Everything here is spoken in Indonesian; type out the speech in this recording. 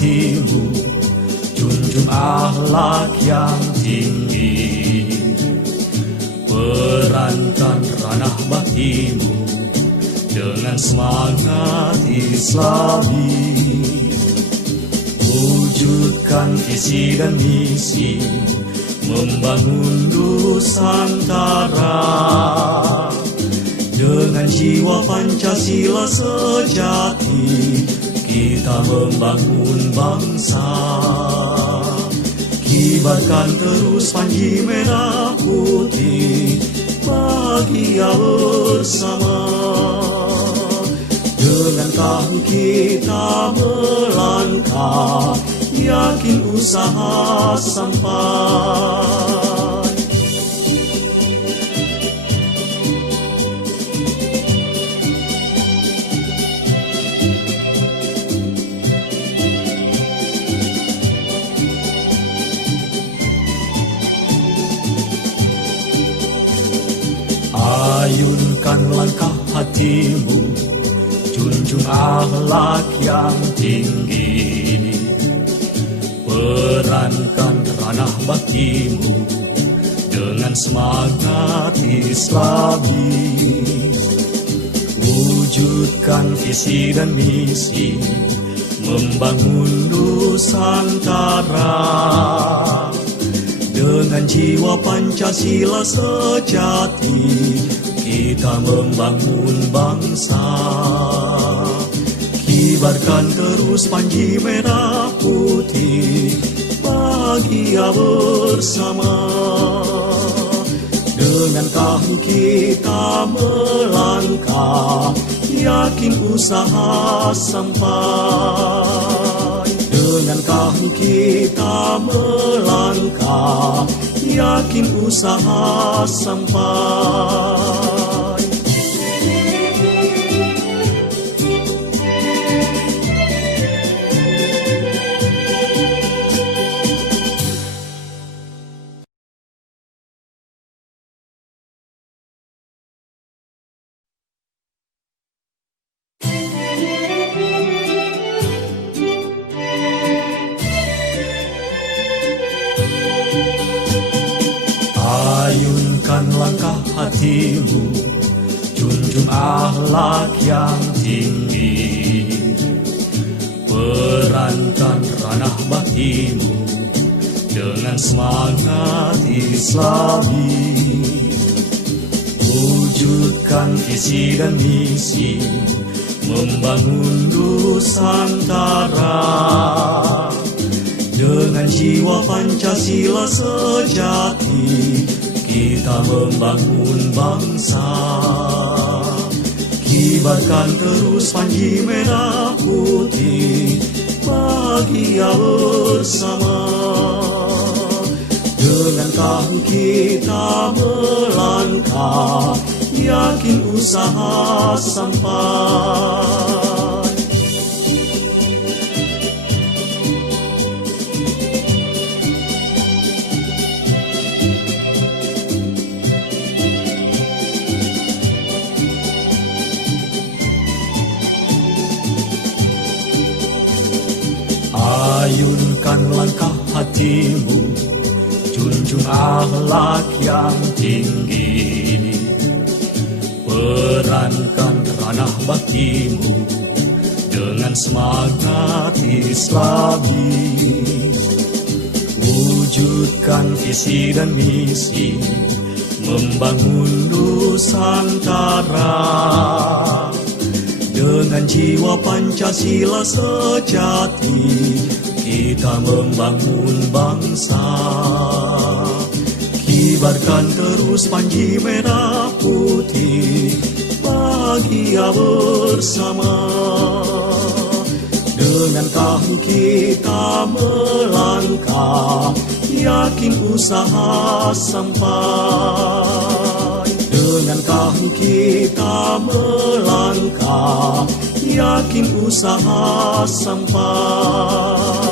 hatimu, junjung akhlak yang tinggi. Perankan ranah baktimu dengan semangat Islami. Wujudkan visi dan misi, membangun Nusantara. Dengan jiwa Pancasila sejati, kita membangun bangsa. Kibarkan terus panji merah putih, bahagia bersama. Dengan kami kita melangkah, yakin usaha sampai. Ayunkan langkah hatimu, junjung akhlak yang tinggi. Perankan ranah baktimu dengan semangat Islami. Wujudkan visi dan misi, membangun Nusantara. Dengan jiwa Pancasila sejati, kita membangun bangsa. Kibarkan terus panji merah putih, bahagia bersama. Dengan kami kita melangkah, yakin usaha sampai. Dengan kami kita melangkah, yakin usaha sampai. Ayunkan langkah hatimu, junjung akhlak yang tinggi. Perankan ranah baktimu dengan semangat Islami. Wujudkan visi dan misi, membangun Nusantara. Dengan jiwa Pancasila sejati, kita membangun bangsa. Kibarkan terus panji merah putih, bahagia bersama. Dengan kami kita melangkah, yakin usaha sampai. Ayunkan langkah hatimu, junjung akhlak yang tinggi. Perankan ranah baktimu dengan semangat Islami. Wujudkan visi dan misi, membangun Nusantara. Dengan jiwa Pancasila sejati, kita membangun bangsa. Kibarkan terus panji merah putih, bahagia bersama. Dengan kami kita melangkah, yakin usaha sampai. Dengan kami kita melangkah, yakin usaha sampai.